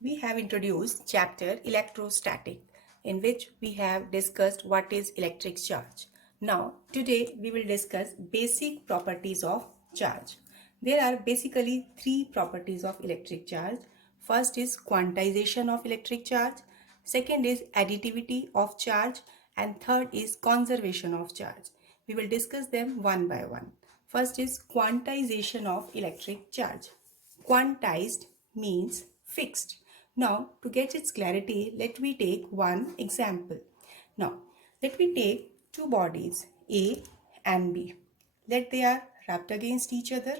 We have introduced chapter electrostatic, in which we have discussed what is electric charge. Now today we will discuss basic properties of charge. There are basically three properties of electric charge. First is quantization of electric charge, second is additivity of charge, and third is conservation of charge. We will discuss them one by one. First is quantization of electric charge. Quantized means fixed. Now, to get its clarity, let me take one example. Now, let me take two bodies A and B. Let they are rubbed against each other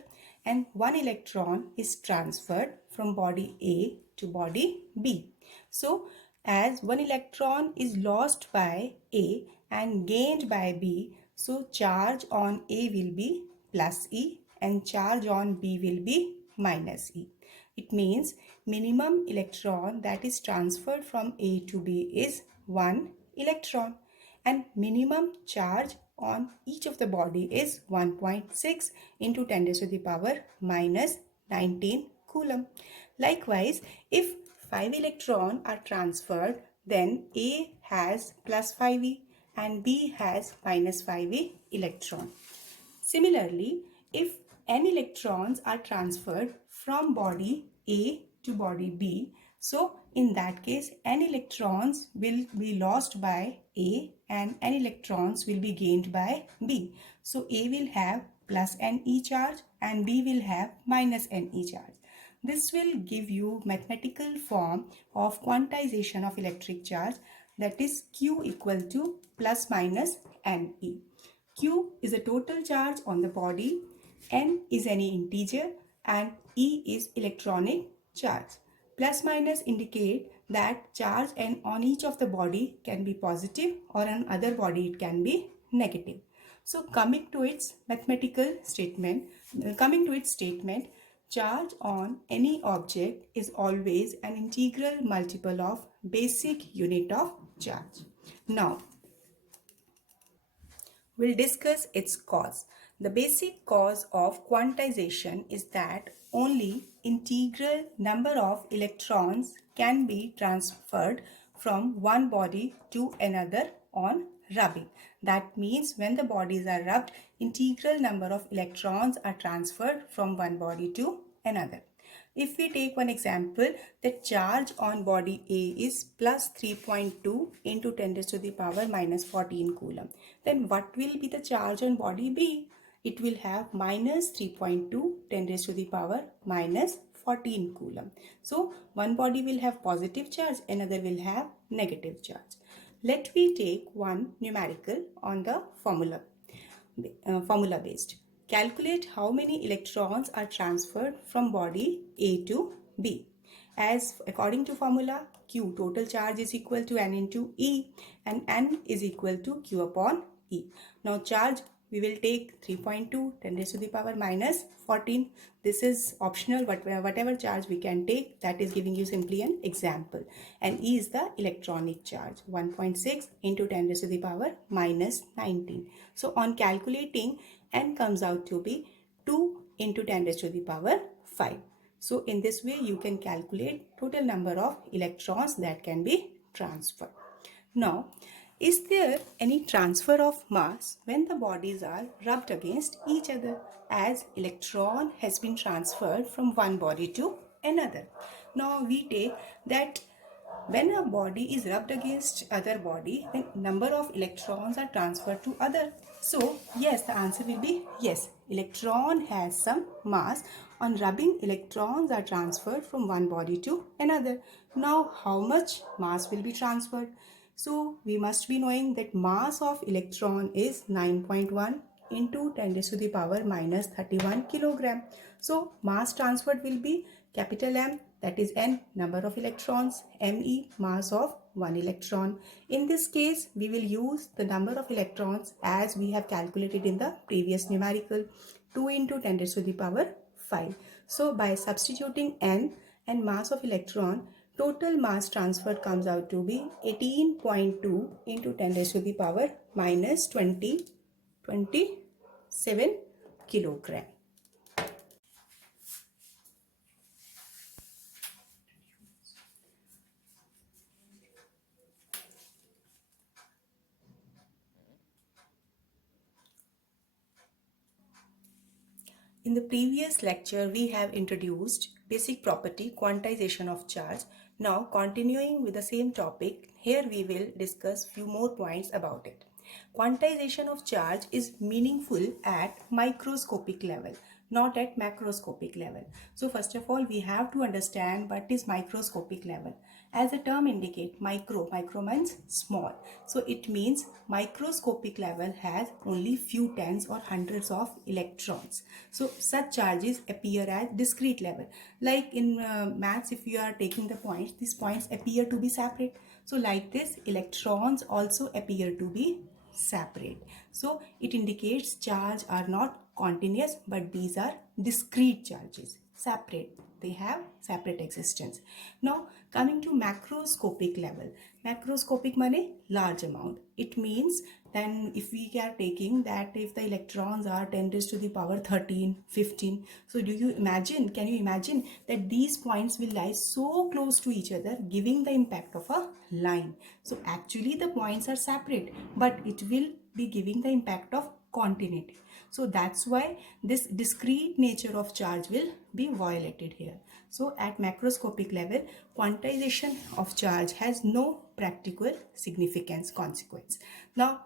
and one electron is transferred from body A to body B. So, as one electron is lost by A and gained by B, so charge on A will be plus E and charge on B will be minus E. It means minimum electron that is transferred from A to B is 1 electron and minimum charge on each of the body is 1.6 into 10 raised to the power minus 19 coulomb. Likewise, if 5 electrons are transferred, then A has plus 5e and B has minus 5e electron. Similarly, if n electrons are transferred from body A to body B, so in that case n electrons will be lost by A and n electrons will be gained by B. So A will have plus Ne charge and B will have minus Ne charge. This will give you mathematical form of quantization of electric charge, that is Q equal to plus minus Ne. Q is a total charge on the body, N is any integer and E is electronic charge. Plus minus indicate that charge N on each of the body can be positive or on other body it can be negative. So coming to its statement, charge on any object is always an integral multiple of basic unit of charge. Now, we'll discuss its cause. The basic cause of quantization is that only integral number of electrons can be transferred from one body to another on rubbing. That means when the bodies are rubbed, integral number of electrons are transferred from one body to another. If we take one example, the charge on body A is plus 3.2 into 10 raised to the power minus 14 coulomb. Then what will be the charge on body B? It will have minus 3.2 10 raised to the power minus 14 coulomb. So one body will have positive charge, another will have negative charge. Let me take one numerical on the formula based. Calculate how many electrons are transferred from body A to B. As according to formula, Q total charge is equal to N into E and N is equal to Q upon E. Now charge we will take 3.2 10 raised to the power minus 14. This is optional, but whatever charge we can take, that is giving you simply an example. And E is the electronic charge, 1.6 into 10 raised to the power minus 19. So on calculating, N comes out to be 2 into 10 raised to the power 5. So in this way you can calculate total number of electrons that can be transferred. Now, is there any transfer of mass when the bodies are rubbed against each other, as electron has been transferred from one body to another? Now we take that when a body is rubbed against other body, then number of electrons are transferred to other. So yes, the answer will be yes. Electron has some mass. On rubbing, electrons are transferred from one body to another. Now how much mass will be transferred? So we must be knowing that mass of electron is 9.1 into 10 raised to the power minus 31 kilogram. So mass transferred will be capital M, that is N, number of electrons, Me, mass of one electron. In this case, we will use the number of electrons as we have calculated in the previous numerical, 2 into 10 raised to the power 5. So by substituting N and mass of electron, total mass transferred comes out to be 18.2 into 10 raised to the power minus 27 kilogram. In the previous lecture, we have introduced basic property quantization of charge. Now, continuing with the same topic, here we will discuss few more points about it. Quantization of charge is meaningful at microscopic level, not at macroscopic level. So first of all, we have to understand what is microscopic level. As the term indicate, micro means small. So it means microscopic level has only few tens or hundreds of electrons. So such charges appear as discrete level. Like in maths, if you are taking the points, these points appear to be separate. So like this, electrons also appear to be separate. So it indicates charge are not continuous, but these are discrete charges, separate. They have separate existence. Now coming to macroscopic level. Macroscopic means large amount. It means then if we are taking that, if the electrons are 10 raised to the power 13, 15. So can you imagine that these points will lie so close to each other, giving the impact of a line. So actually the points are separate, but it will be giving the impact of continuity. So that's why this discrete nature of charge will be violated here. So at macroscopic level, quantization of charge has no practical significance consequence. Now,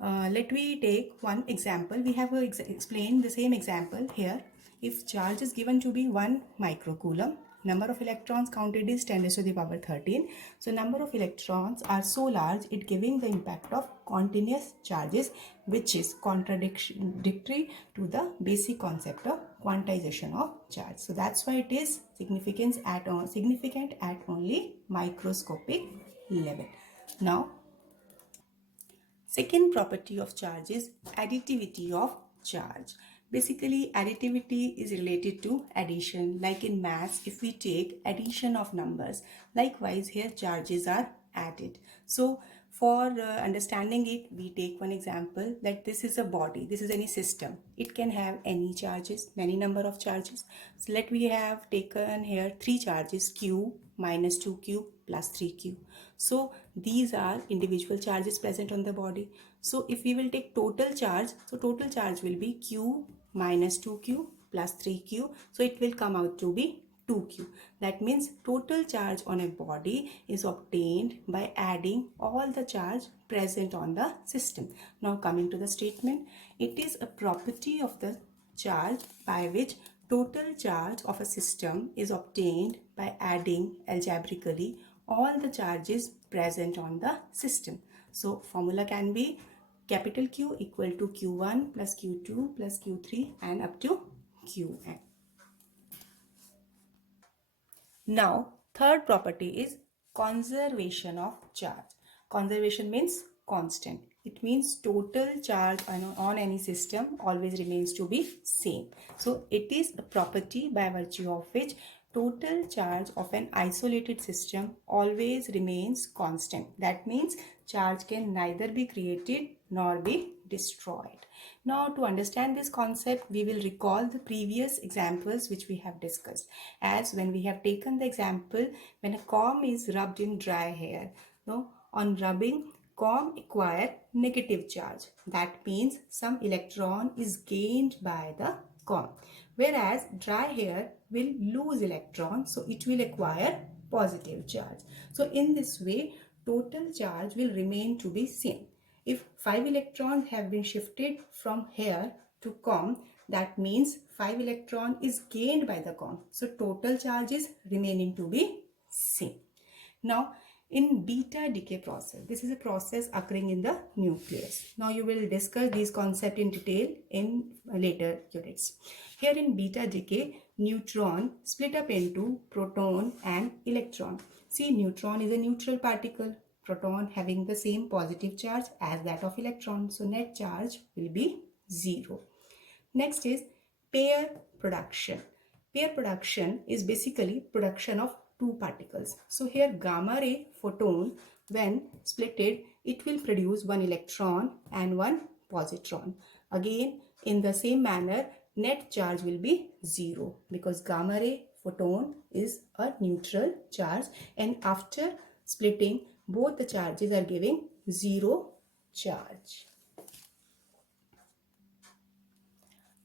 let me take one example. We have explained the same example here. If charge is given to be 1 microcoulomb, number of electrons counted is 10 raised to the power 13. So number of electrons are so large, it giving the impact of continuous charges, which is contradictory to the basic concept of quantization of charge. So that's why it is significant at only microscopic level. Now, second property of charge is additivity of charge. Basically, additivity is related to addition. Like in maths, if we take addition of numbers, likewise here charges are added. So for understanding it, we take one example that this is a body, this is any system. It can have any charges, many number of charges. So let we have taken here 3 charges, q minus 2q plus 3q. So these are individual charges present on the body. So if we will take total charge, so total charge will be q minus 2q plus 3q. So it will come out to be 2q. That means total charge on a body is obtained by adding all the charge present on the system. Now coming to the statement, it is a property of the charge by which total charge of a system is obtained by adding algebraically all the charges present on the system. So formula can be capital Q equal to Q1 plus Q2 plus Q3 and up to Qn. Now, third property is conservation of charge. Conservation means constant. It means total charge on any system always remains to be same. So it is a property by virtue of which total charge of an isolated system always remains constant. That means charge can neither be created nor be destroyed. Now, to understand this concept, we will recall the previous examples which we have discussed. As when we have taken the example, when a comb is rubbed in dry hair, on rubbing, comb acquire negative charge. That means some electron is gained by the comb. Whereas dry hair will lose electrons, so it will acquire positive charge. So in this way, total charge will remain to be same. If 5 electrons have been shifted from hair to comb, that means 5 electron is gained by the comb. So total charge is remaining to be same. Now in beta decay process, this is a process occurring in the nucleus. Now you will discuss these concepts in detail in later units. Here in beta decay, neutron split up into proton and electron. See, neutron is a neutral particle, proton having the same positive charge as that of electron. So net charge will be 0. Next is pair production. Pair production is basically production of two particles. So here gamma ray photon, when splitted, it will produce one electron and one positron. Again, in the same manner, net charge will be 0 because gamma ray photon is a neutral charge, and after splitting, both the charges are giving 0 charge.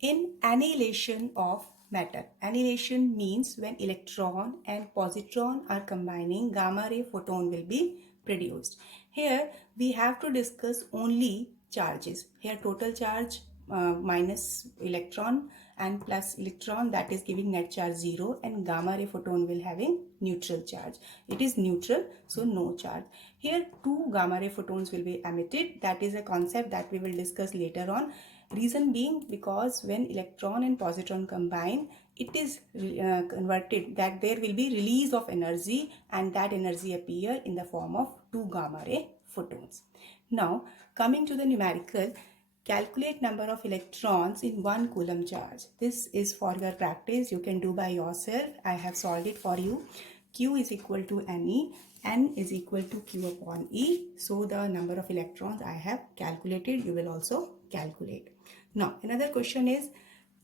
In annihilation of matter, annihilation means when electron and positron are combining, gamma ray photon will be produced. Here we have to discuss only charges. Here total charge minus electron and plus electron, that is giving net charge 0, and gamma ray photon will having neutral charge. It is neutral, so no charge. Here two gamma ray photons will be emitted. That is a concept that we will discuss later on. Reason being, because when electron and positron combine, it is converted, that there will be release of energy, and that energy appear in the form of two gamma ray photons. Now coming to the numerical, calculate number of electrons in 1 coulomb charge. This is for your practice, you can do by yourself. I have solved it for you. Q is equal to Ne, N is equal to Q upon E. So the number of electrons I have calculated, you will also calculate. Now another question is,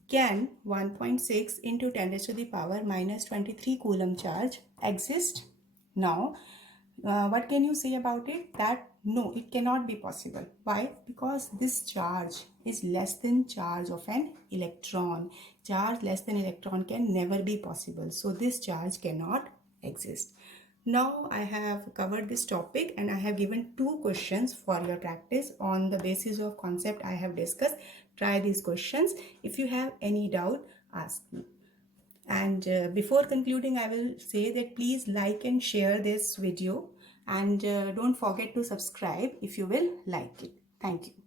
can 1.6 into 10 raised to the power minus 23 coulomb charge exist? Now what can you say about it? That no, it cannot be possible. Why? Because this charge is less than charge of an electron. Charge less than electron can never be possible. So this charge cannot exist. Now I have covered this topic, and I have given two questions for your practice on the basis of concept I have discussed. Try these questions. If you have any doubt, ask me. And before concluding, I will say that please like and share this video, and don't forget to subscribe if you will like it. Thank you.